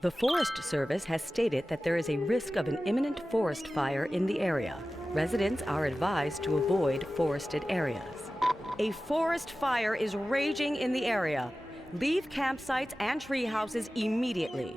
The Forest Service has stated that there is a risk of an imminent forest fire in the area. Residents are advised to avoid forested areas. A forest fire is raging in the area. Leave campsites and tree houses immediately.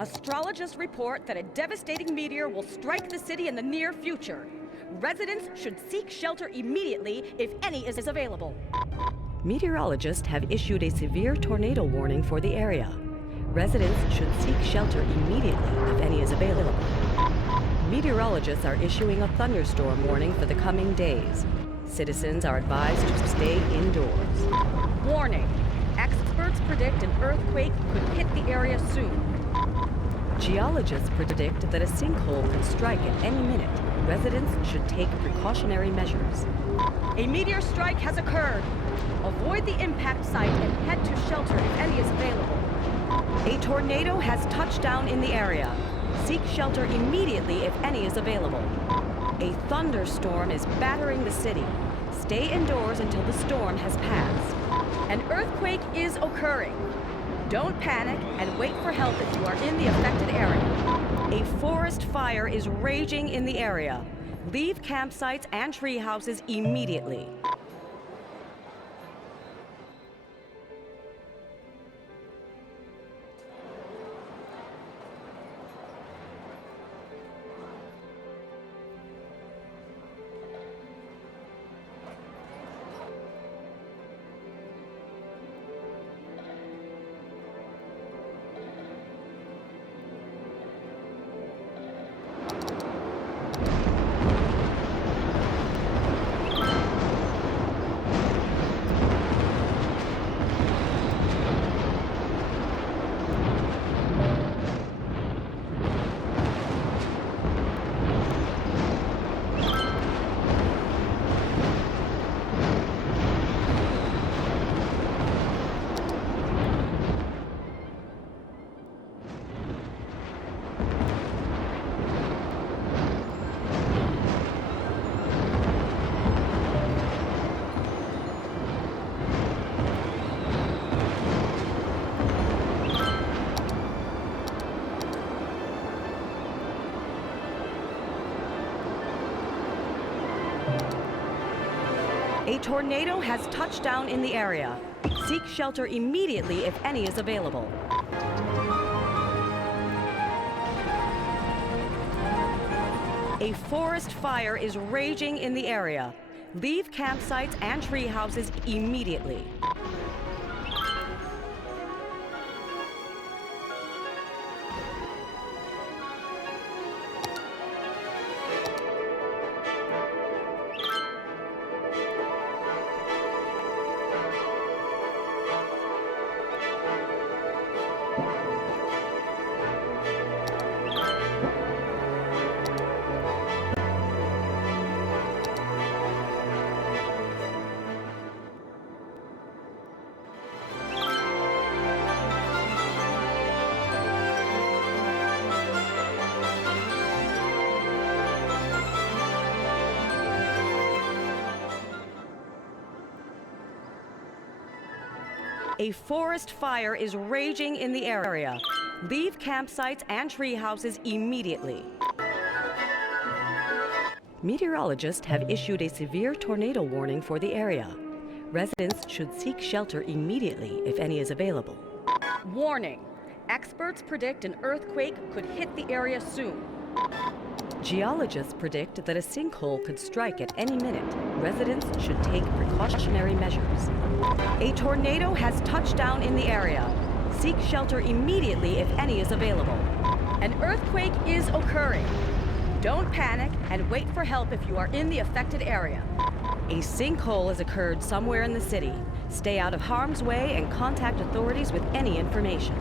Astrologists report that a devastating meteor will strike the city in the near future. Residents should seek shelter immediately if any is available. Meteorologists have issued a severe tornado warning for the area. Residents should seek shelter immediately if any is available. Meteorologists are issuing a thunderstorm warning for the coming days. Citizens are advised to stay indoors. Warning: experts predict an earthquake could hit the area soon. Geologists predict that a sinkhole could strike at any minute. Residents should take precautionary measures. A meteor strike has occurred. Avoid the impact site and head to shelter if any is available. A tornado has touched down in the area. Seek shelter immediately if any is available. A thunderstorm is battering the city. Stay indoors until the storm has passed. An earthquake is occurring. Don't panic and wait for help if you are in the affected area. A forest fire is raging in the area. Leave campsites and tree houses immediately. A tornado has touched down in the area. Seek shelter immediately if any is available. A forest fire is raging in the area. Leave campsites and tree houses immediately. A forest fire is raging in the area. Leave campsites and tree houses immediately. Meteorologists have issued a severe tornado warning for the area. Residents should seek shelter immediately if any is available. Warning! Experts predict an earthquake could hit the area soon. Geologists predict that a sinkhole could strike at any minute. Residents should take precautionary measures. A tornado has touched down in the area. Seek shelter immediately if any is available. An earthquake is occurring. Don't panic and wait for help if you are in the affected area. A sinkhole has occurred somewhere in the city. Stay out of harm's way and contact authorities with any information.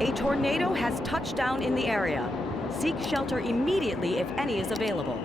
A tornado has touched down in the area. Seek shelter immediately if any is available.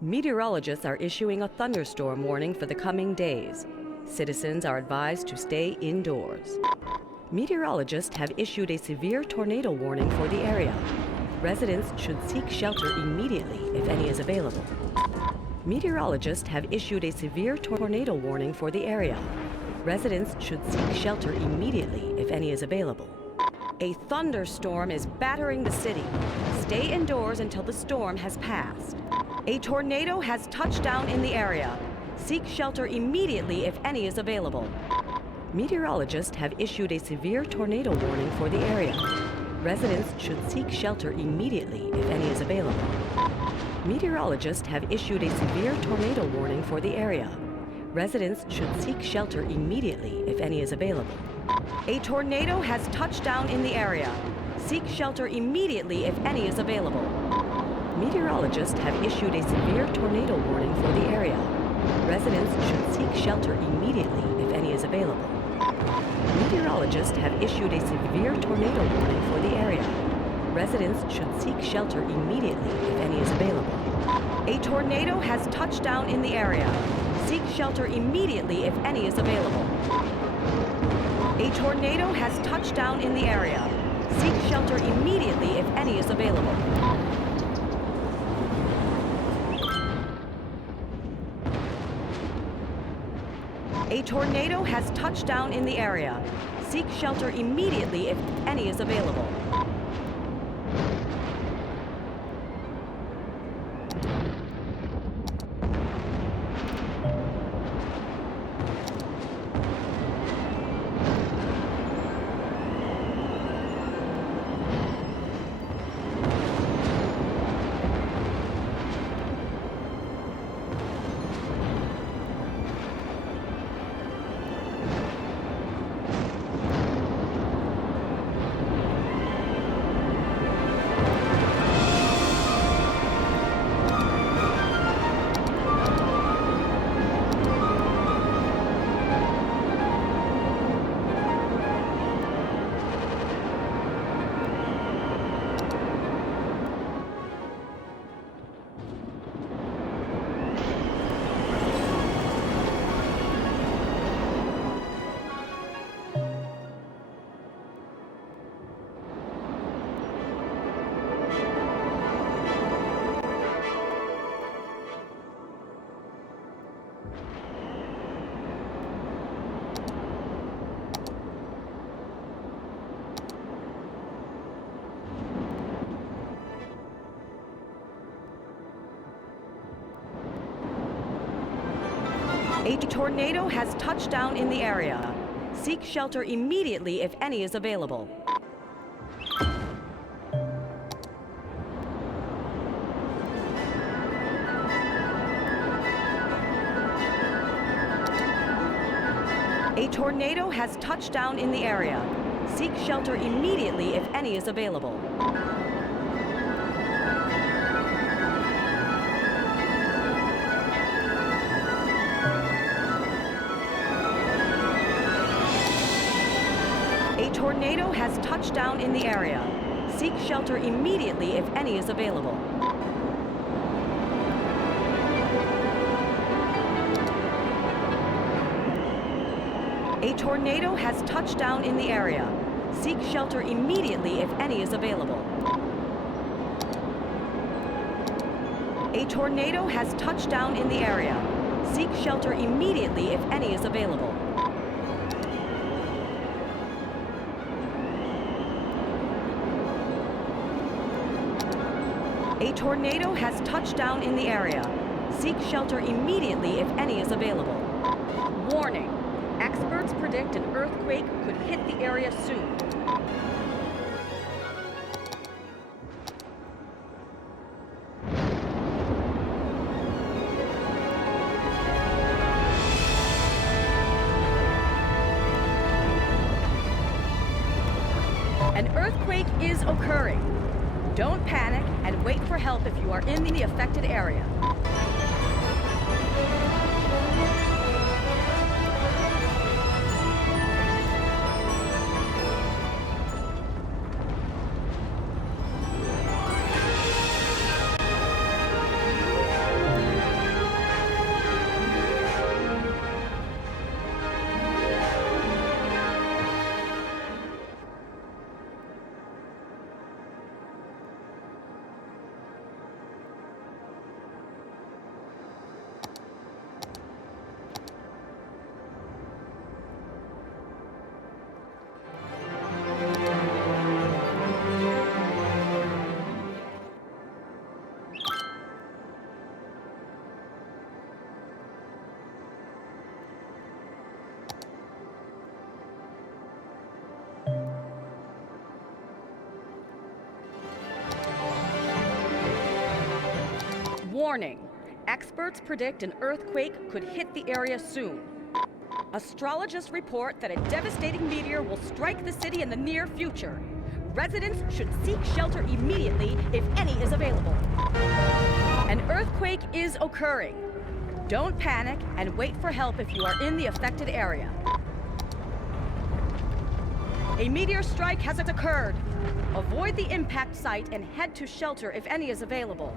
Meteorologists are issuing a thunderstorm warning for the coming days. Citizens are advised to stay indoors. Meteorologists have issued a severe tornado warning for the area. Residents should seek shelter immediately if any is available. Meteorologists have issued a severe tornado warning for the area. Residents should seek shelter immediately if any is available. A thunderstorm is battering the city. Stay indoors until the storm has passed. A tornado has touched down in the area. Seek shelter immediately if any is available. Meteorologists have issued a severe tornado warning for the area. Residents should seek shelter immediately if any is available. Meteorologists have issued a severe tornado warning for the area. Residents should seek shelter immediately if any is available. A tornado has touched down in the area. Seek shelter immediately if any is available. Meteorologists have issued a severe tornado warning for the area. Residents should seek shelter immediately if any is available. Meteorologists have issued a severe tornado warning for the area. Residents should seek shelter immediately if any is available. A tornado has touched down in the area. Seek shelter immediately if any is available. A tornado has touched down in the area. Seek shelter immediately if any is available. A tornado has touched down in the area. Seek shelter immediately if any is available. A tornado has touched down in the area. Seek shelter immediately if any is available. A tornado has touched down in the area. Seek shelter immediately if any is available. A tornado has touched down in the area. Seek shelter immediately if any is available. A tornado has touched down in the area. Seek shelter immediately if any is available. A tornado has touched down in the area. Seek shelter immediately if any is available. A tornado has touched down in the area. Seek shelter immediately if any is available. Warning! Experts predict an earthquake could hit the area soon. An earthquake is occurring. Don't panic and wait for help if you are in the affected area. Warning. Experts predict an earthquake could hit the area soon. Astrologists report that a devastating meteor will strike the city in the near future. Residents should seek shelter immediately if any is available. An earthquake is occurring. Don't panic and wait for help if you are in the affected area. A meteor strike has occurred. Avoid the impact site and head to shelter if any is available.